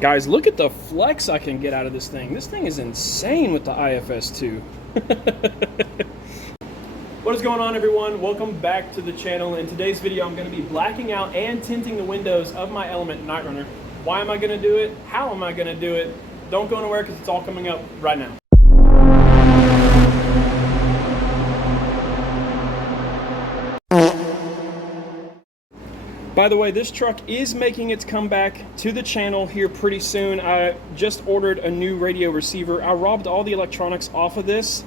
Guys, look at the flex I can get out of this thing. This thing is insane with the IFS2. What is going on, everyone? Welcome back to the channel. In today's video, I'm going to be blacking out and tinting the windows of my Element Knightrunner. Why am I going to do it? How am I going to do it? Don't go anywhere because it's all coming up right now. By the way, this truck is making its comeback to the channel here pretty soon. I just ordered a new radio receiver. I robbed all the electronics off of this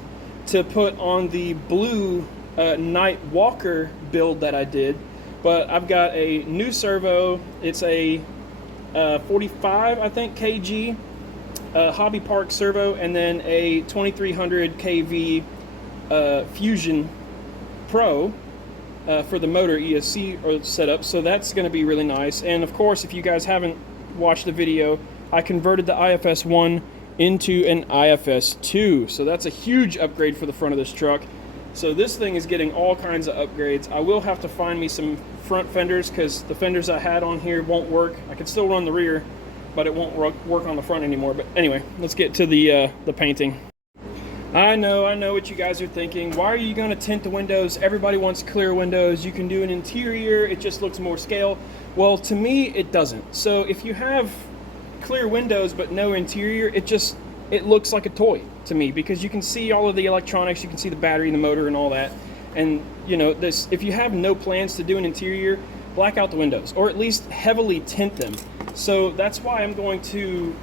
to put on the blue Night Walker build that I did. But I've got a new servo. It's a 45, I think, kg Hobby Park servo, and then a 2300 kV Fusion Pro for the motor ESC setup, so that's going to be really nice. And of course, if you guys haven't watched the video, I converted the IFS1 into an IFS2, so that's a huge upgrade for the front of this truck. So this thing is getting all kinds of upgrades. I will have to find me some front fenders because the fenders I had on here won't work. I can still run the rear, but it won't work on the front anymore. But anyway, let's get to the painting. I know what you guys are thinking. Why are you going to tint the windows? Everybody wants clear windows. You can do an interior. It just looks more scale. Well, to me, it doesn't. So if you have clear windows but no interior, it looks like a toy to me, because you can see all of the electronics. You can see the battery and the motor and all that. And you know, if you have no plans to do an interior, black out the windows, or at least heavily tint them. So that's why I'm going to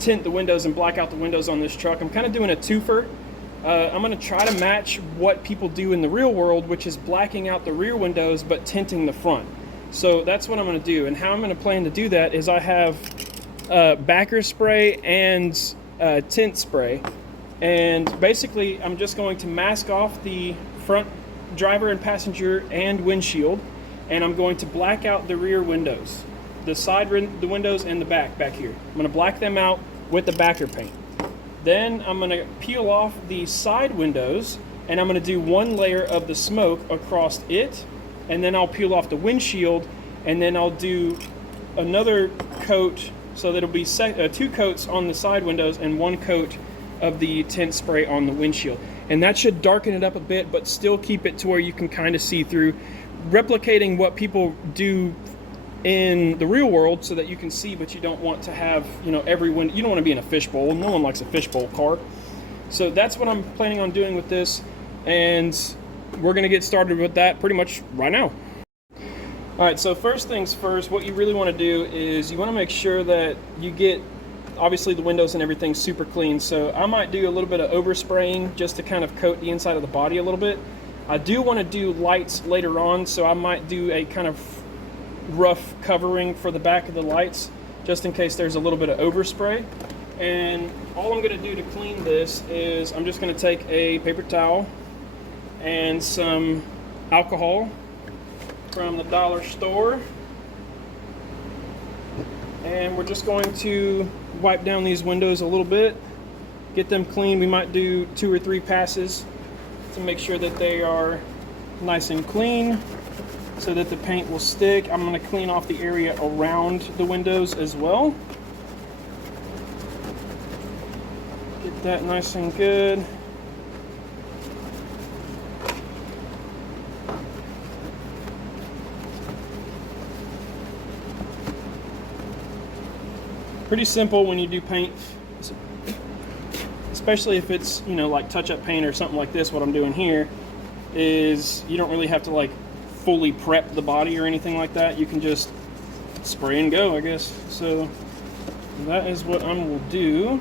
tint the windows and black out the windows on this truck. I'm kind of doing a twofer. I'm going to try to match what people do in the real world, which is blacking out the rear windows but tinting the front. So that's what I'm going to do. And how I'm going to plan to do that is I have backer spray and tint spray. And basically I'm just going to mask off the front driver and passenger and windshield, and I'm going to black out the rear windows. The windows and the back here. I'm going to black them out with the backer paint. Then I'm going to peel off the side windows, and I'm going to do one layer of the smoke across it, and then I'll peel off the windshield, and then I'll do another coat, so that'll be two coats on the side windows and one coat of the tint spray on the windshield. And that should darken it up a bit, but still keep it to where you can kind of see through, replicating what people do in the real world so that you can see, but you don't want to have, you know, every window. You don't want to be in a fishbowl. No one likes a fishbowl car. So that's what I'm planning on doing with this, and we're going to get started with that pretty much right now. Alright, so first things first, what you really want to do is you want to make sure that you get, obviously, the windows and everything super clean. So I might do a little bit of overspraying just to kind of coat the inside of the body a little bit. I do want to do lights later on, so I might do a kind of rough covering for the back of the lights just in case there's a little bit of overspray. And all I'm going to do to clean this is I'm just going to take a paper towel and some alcohol from the dollar store, and we're just going to wipe down these windows a little bit, get them clean. We might do 2 or 3 passes to make sure that they are nice and clean, so that the paint will stick. I'm going to clean off the area around the windows as well. Get that nice and good. Pretty simple when you do paint, especially if it's, you know, like touch-up paint or something like this. What I'm doing here is you don't really have to like fully prep the body or anything like that. You can just spray and go, I guess. So that is what I will do.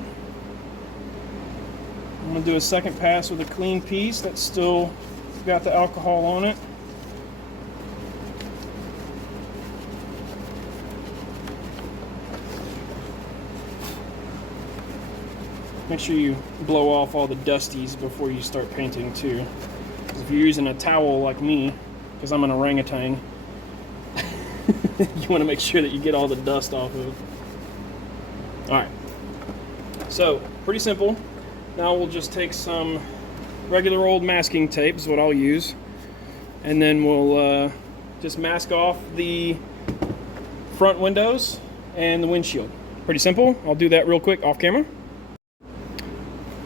I'm going to do a second pass with a clean piece that's still got the alcohol on it. Make sure you blow off all the dusties before you start painting too. Because if you're using a towel like me, because I'm an orangutan, you want to make sure that you get all the dust off of it. Alright, so pretty simple. Now we'll just take some regular old masking tape is what I'll use, and then we'll just mask off the front windows and the windshield. Pretty simple. I'll do that real quick off camera.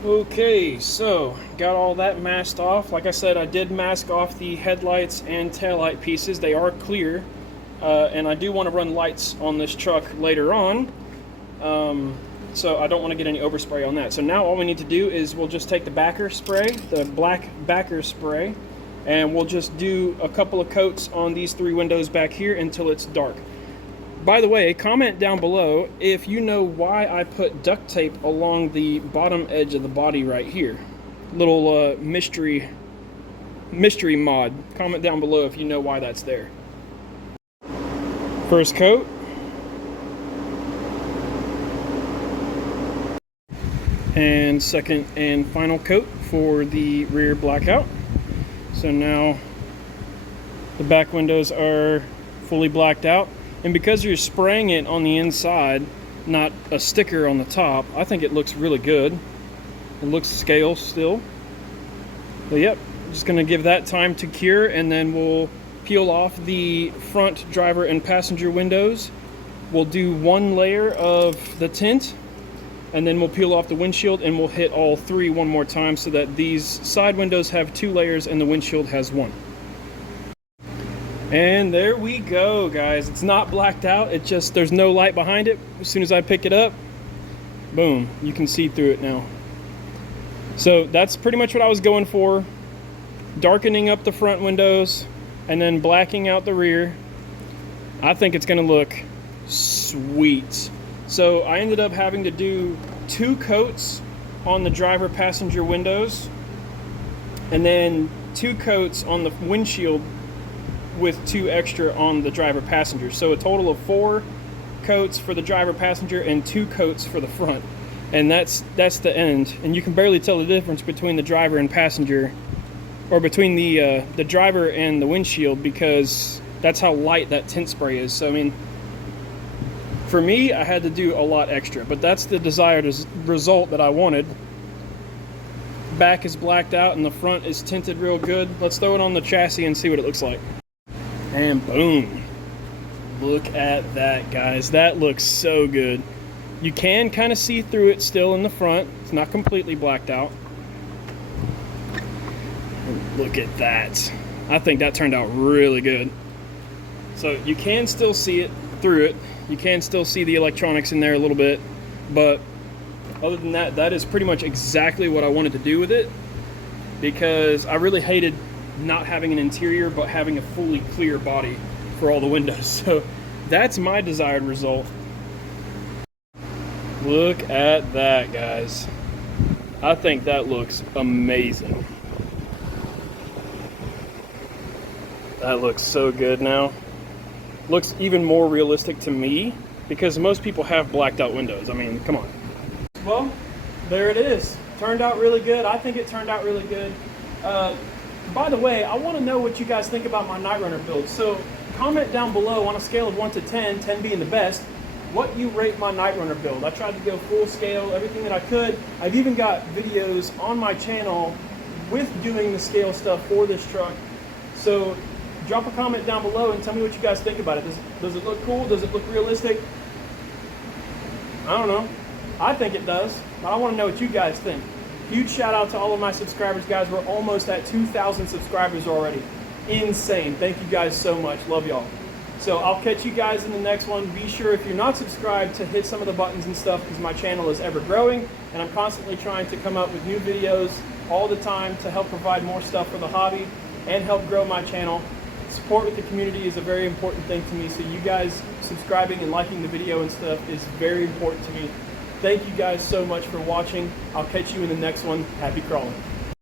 Okay, so got all that masked off. Like I said, I did mask off the headlights and taillight pieces. They are clear, and I do want to run lights on this truck later on, so I don't want to get any overspray on that. So now all we need to do is we'll just take the backer spray, the black backer spray, and we'll just do a couple of coats on these 3 windows back here until it's dark. By the way, comment down below if you know why I put duct tape along the bottom edge of the body right here. Little mystery mod. Comment down below if you know why that's there. First coat. And second and final coat for the rear blackout. So now the back windows are fully blacked out. And because you're spraying it on the inside, not a sticker on the top, I think it looks really good. It looks scale still. But yep, just gonna give that time to cure, and then we'll peel off the front driver and passenger windows. We'll do 1 layer of the tint, and then we'll peel off the windshield, and we'll hit all 3 one more time so that these side windows have 2 layers and the windshield has 1. And there we go, guys. It's not blacked out. It just, there's no light behind it. As soon as I pick it up, boom, you can see through it now. So that's pretty much what I was going for. Darkening up the front windows and then blacking out the rear. I think it's gonna look sweet. So I ended up having to do 2 coats on the driver passenger windows and then 2 coats on the windshield with 2 extra on the driver passenger. So a total of 4 coats for the driver passenger and 2 coats for the front. And that's the end. And you can barely tell the difference between the driver and passenger, or between the driver and the windshield, because that's how light that tint spray is. So I mean, for me, I had to do a lot extra, but that's the desired result that I wanted. Back is blacked out and the front is tinted real good. Let's throw it on the chassis and see what it looks like. And boom, look at that, guys. That looks so good. You can kind of see through it still in the front. It's not completely blacked out. Look at that. I think that turned out really good. So you can still see it through it. You can still see the electronics in there a little bit, but other than that, that is pretty much exactly what I wanted to do with it, because I really hated not having an interior but having a fully clear body for all the windows. So that's my desired result. Look at that, guys. I think that looks amazing. That looks so good now. Looks even more realistic to me, because most people have blacked out windows. I mean, come on. Well, there it is. Turned out really good. I think it turned out really good. By the way, I want to know what you guys think about my Knightrunner build. So comment down below on a scale of 1 to 10, 10 being the best, what you rate my Knightrunner build. I tried to go full scale, everything that I could. I've even got videos on my channel with doing the scale stuff for this truck. So drop a comment down below and tell me what you guys think about it. Does it look cool? Does it look realistic? I don't know. I think it does, but I want to know what you guys think. Huge shout out to all of my subscribers, guys. We're almost at 2,000 subscribers already. Insane. Thank you guys so much. Love y'all. So I'll catch you guys in the next one. Be sure, if you're not subscribed, to hit some of the buttons and stuff, because my channel is ever growing and I'm constantly trying to come up with new videos all the time to help provide more stuff for the hobby and help grow my channel. Support with the community is a very important thing to me, so you guys subscribing and liking the video and stuff is very important to me. Thank you guys so much for watching. I'll catch you in the next one. Happy crawling.